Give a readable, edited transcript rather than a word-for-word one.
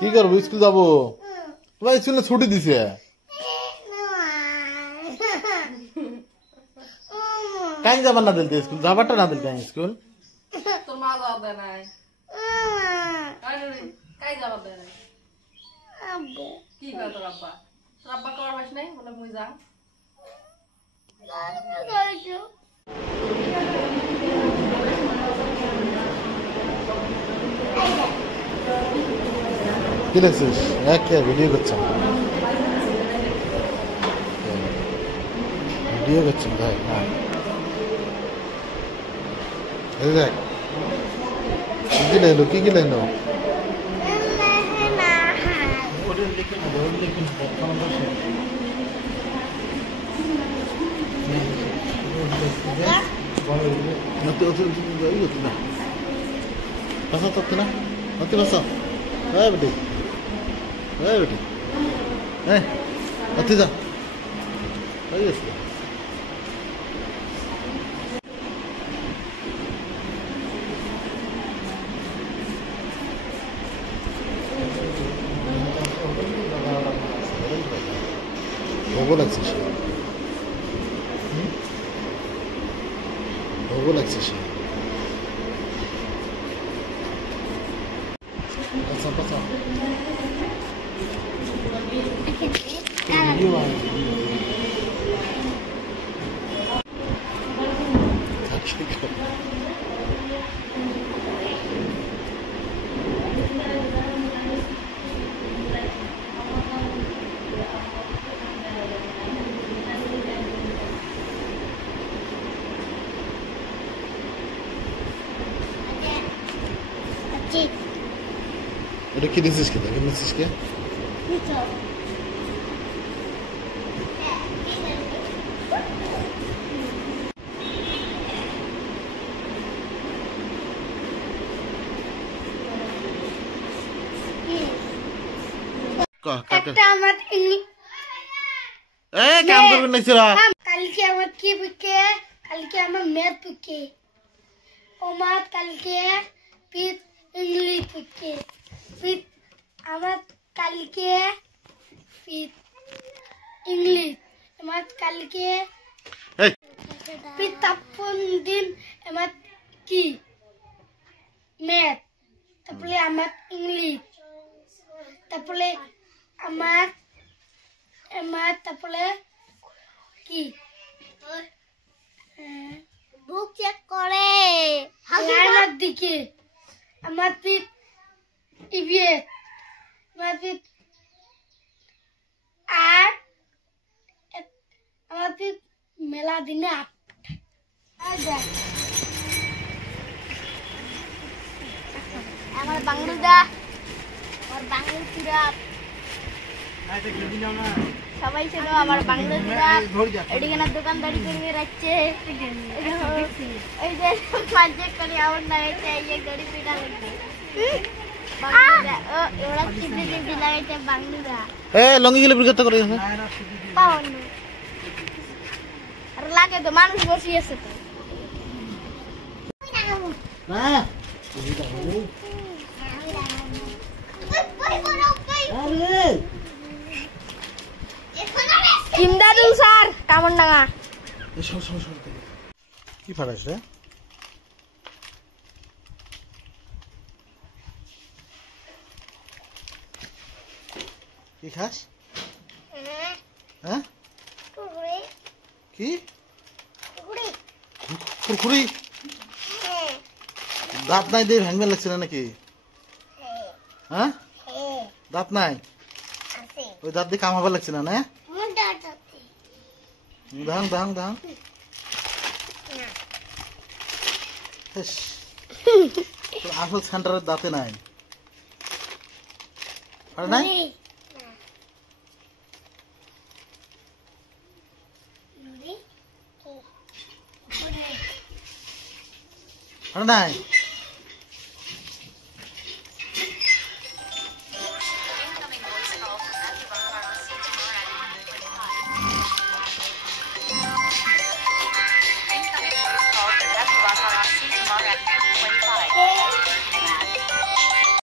কি করবো? স্কুল যাবো। তোমার স্কুলে ছুটি দিছে। কাই যাবার না দিলতে স্কুল? যাবারটা না দিল কাই স্কুল? তোর মা যাওয়া দেয় নাই। কাই যাবার দেয় নাই? কি করে তোর আব্বা? তোর আব্বা করার বাস নাই বলে মুই যা। কি লাগছিস? ভিডিও করছেন, ভিডিও করছেন ভাই। হ্যাঁ দেখ কি লাইলো, কি লাইলো? ভোগ লাগছে সে, ভোগ লাগছে সে। আচ্ছা আচ্ছা এটা কি দিছিস? কে দেখে নিচ্ছিস? কে কাম করবেন না? কালকে আমার কি পক্ষে? কালকে আমার ম্যাথ পক্ষে। ও মাত কালকে পিত ইংলিশ পক্ষে। পিত আমার কালকে পিত ইংলিশ। আমার কালকে পিত তাপন দিন আমার কি ম্যাথ। তারপরে আমার ইংলিশ। তারপরে আমার তারপরে কি বুক চেক করে আমার দিকে। আমার পিঠ ইবিয়ে আমার পিঠ আর আমার পিঠ মেলা দিনে আমার বাংলুদা আমার বাংলু সিরাপ সবাই ছিল আমার বাংলা সিরাপ। এদিকে না দোকানদারি করে রাখছে। এই যে মাঝে করে আমার না এটা এই গাড়ি পিটা লাগছে। বাংলা ও এরা চিপে চিপে লাগাইছে বাংলা। লঙ্গি গেলে বিরক্ত করে পাওন আর লাগে তো মানুষ বসে আছে তো না ইমদাদুল স্যার কামনডাঙ্গা। কি ফাটাইছ রে? কি খাস? হ্যাঁ কি কুরকুরি? দাঁত নাই দিয়ে ভাঙবে লাগছে না নাকি? হ্যাঁ দাঁত নাই, ওই দাঁত দিয়ে কাম হবার লাগছে না? দাং দাং দাং আসল সেন্টারের দাঁতে নাই নাই নাই